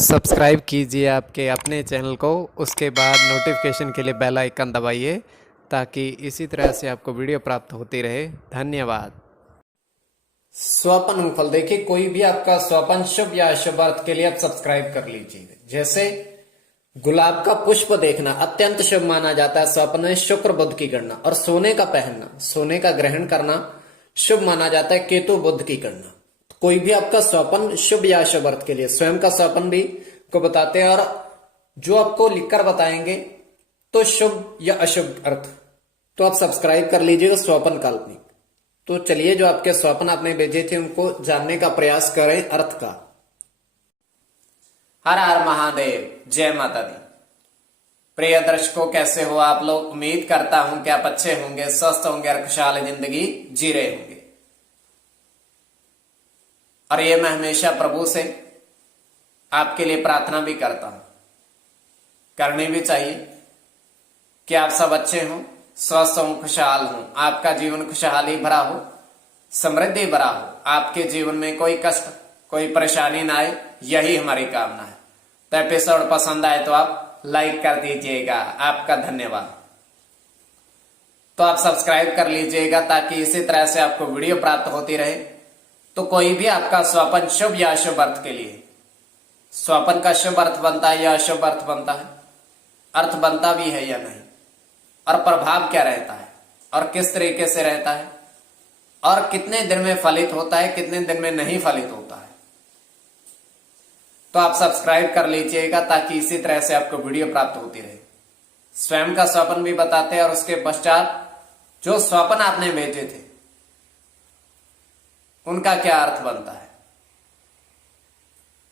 Subscribe कीजिए आपके अपने चैनल को, उसके बाद नोटिफिकेशन के लिए बेल आइकन दबाइए ताकि इसी तरह से आपको वीडियो प्राप्त होती रहे। धन्यवाद। स्वपन फल देखिए, कोई भी आपका स्वपन शुभ या अशुभ अर्थ के लिए आप सब्सक्राइब कर लीजिए। जैसे गुलाब का पुष्प देखना अत्यंत शुभ माना जाता है स्वपन में, शुक्र बुध की गणना, और सोने का पहनना, सोने का ग्रहण करना शुभ माना जाता है केतु बुध की गणना। कोई भी आपका स्वपन शुभ या अशुभ अर्थ के लिए स्वयं का स्वपन भी को बताते हैं, और जो आपको लिखकर बताएंगे तो शुभ या अशुभ अर्थ तो आप सब्सक्राइब कर लीजिएगा स्वपन काल्पनिक। तो चलिए, जो आपके स्वप्न आपने भेजे थे उनको जानने का प्रयास करें अर्थ का। हर हर महादेव, जय माता दी। प्रिय दर्शकों, कैसे हो आप लोग? उम्मीद करता हूं कि आप अच्छे होंगे, स्वस्थ होंगे और खुशहाल जिंदगी जी रहे होंगे। और ये मैं हमेशा प्रभु से आपके लिए प्रार्थना भी करता हूं, करनी भी चाहिए कि आप सब अच्छे हों, स्वस्थ हों, खुशहाल हों, आपका जीवन खुशहाली भरा हो, समृद्धि भरा हो, आपके जीवन में कोई कष्ट कोई परेशानी ना आए, यही हमारी कामना है। तो एपिसोड पसंद आए तो आप लाइक कर दीजिएगा, आपका धन्यवाद। तो आप सब्सक्राइब कर लीजिएगा ताकि इसी तरह से आपको वीडियो प्राप्त होती रहे। तो कोई भी आपका स्वपन शुभ या अशुभ अर्थ के लिए, स्वपन का शुभ अर्थ बनता है या अशुभ अर्थ बनता है, अर्थ बनता भी है या नहीं, और प्रभाव क्या रहता है और किस तरीके से रहता है, और कितने दिन में फलित होता है, कितने दिन में नहीं फलित होता है। तो आप सब्सक्राइब कर लीजिएगा ताकि इसी तरह से आपको वीडियो प्राप्त होती रहे। स्वयं का स्वप्न भी बताते हैं और उसके पश्चात जो स्वप्न आपने भेजे थे उनका क्या अर्थ बनता है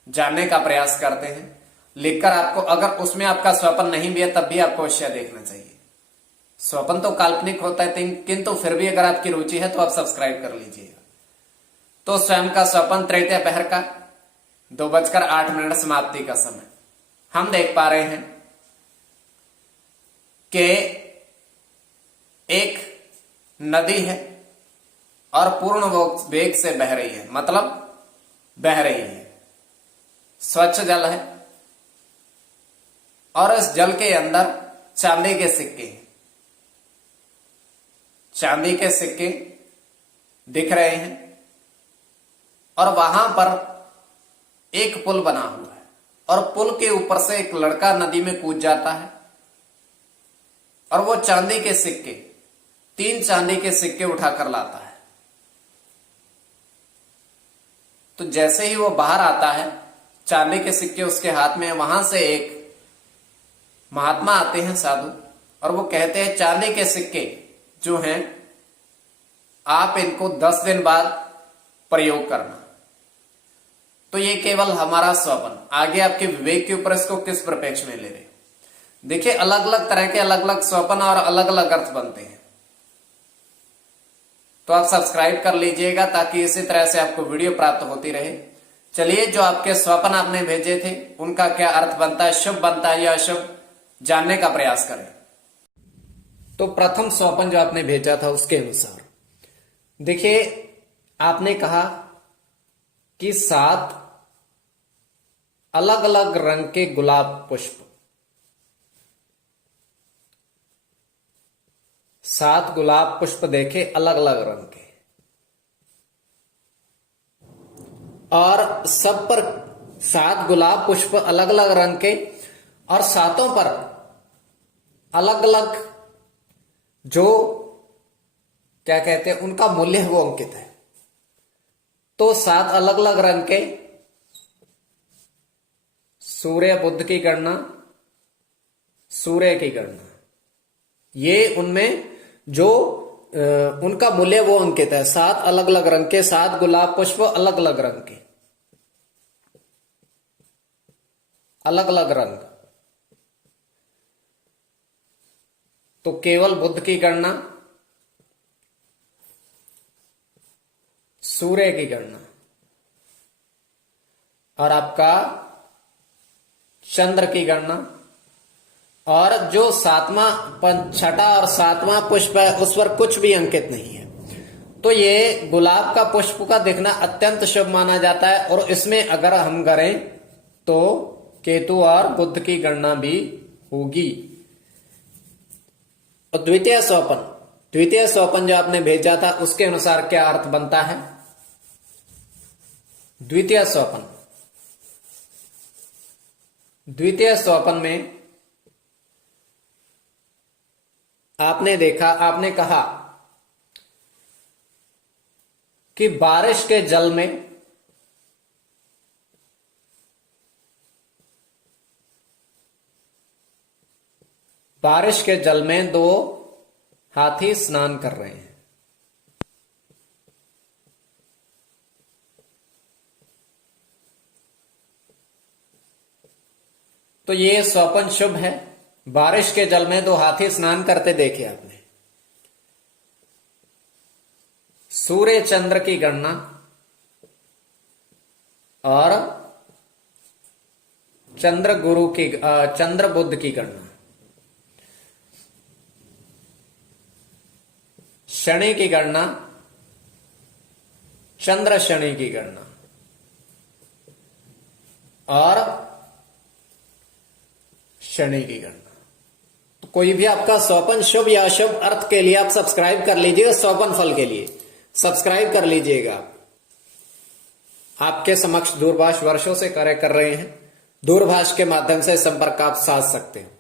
जानने का प्रयास करते हैं। लिखकर आपको, अगर उसमें आपका स्वप्न नहीं भी है तब भी आपको अवश्य देखना चाहिए। स्वप्न तो काल्पनिक होता है, किंतु फिर भी अगर आपकी रुचि है तो आप सब्सक्राइब कर लीजिएगा। तो स्वयं का स्वप्न तृतीय पहर का 2:08 समाप्ति का समय हम देख पा रहे हैं कि एक नदी है और पूर्ण वेग से बह रही है, मतलब बह रही है, स्वच्छ जल है, और इस जल के अंदर चांदी के सिक्के हैं। चांदी के सिक्के दिख रहे हैं, और वहां पर एक पुल बना हुआ है, और पुल के ऊपर से एक लड़का नदी में कूद जाता है, और वो चांदी के सिक्के, 3 चांदी के सिक्के उठाकर लाता है। तो जैसे ही वो बाहर आता है, चांदी के सिक्के उसके हाथ में, वहां से एक महात्मा आते हैं, साधु, और वो कहते हैं चांदी के सिक्के जो हैं आप इनको 10 दिन बाद प्रयोग करना। तो ये केवल हमारा स्वप्न, आगे आपके विवेक के ऊपर इसको किस परिप्रेक्ष्य में ले रहे। देखिए, अलग अलग तरह के अलग अलग स्वप्न और अलग अलग अर्थ बनते हैं। तो आप सब्सक्राइब कर लीजिएगा ताकि इसी तरह से आपको वीडियो प्राप्त होती रहे। चलिए, जो आपके स्वप्न आपने भेजे थे उनका क्या अर्थ बनता है, शुभ बनता है या अशुभ, जानने का प्रयास करें। तो प्रथम स्वप्न जो आपने भेजा था उसके अनुसार देखिए, आपने कहा कि 7 अलग अलग रंग के गुलाब पुष्प, 7 गुलाब पुष्प देखे अलग अलग रंग के, और सब पर 7 गुलाब पुष्प अलग अलग रंग के, और 7 पर अलग अलग जो क्या कहते हैं उनका मूल्य वो अंकित है। तो 7 अलग अलग रंग के सूर्य बुध की गणना, सूर्य की गणना, ये उनमें जो उनका मूल्य वो अंकित है। 7 अलग अलग रंग के, 7 गुलाब पुष्प अलग अलग रंग के, अलग अलग रंग। तो केवल बुध की गणना, सूर्य की गणना, और आपका चंद्र की गणना, और जो 6वां और 7वां पुष्प है उस पर कुछ भी अंकित नहीं है। तो ये गुलाब का पुष्प का दिखना अत्यंत शुभ माना जाता है, और इसमें अगर हम करें तो केतु और बुध की गणना भी होगी। और द्वितीय स्वपन जो आपने भेजा था उसके अनुसार क्या अर्थ बनता है? द्वितीय स्वपन में आपने देखा, आपने कहा कि बारिश के जल में दो हाथी स्नान कर रहे हैं। तो ये स्वपन शुभ है। बारिश के जल में दो हाथी स्नान करते देखे आपने। सूर्य चंद्र की गणना और चंद्र बुध की गणना, शनि की गणना, चंद्र शनि की गणना और शनि की गणना। तो कोई भी आपका स्वपन शुभ या अशुभ अर्थ के लिए आप सब्सक्राइब कर लीजिएगा। स्वपन फल के लिए सब्सक्राइब कर लीजिएगा। आपके समक्ष दूरभाष वर्षों से कार्य कर रहे हैं। दूरभाष के माध्यम से संपर्क आप साध सकते हैं।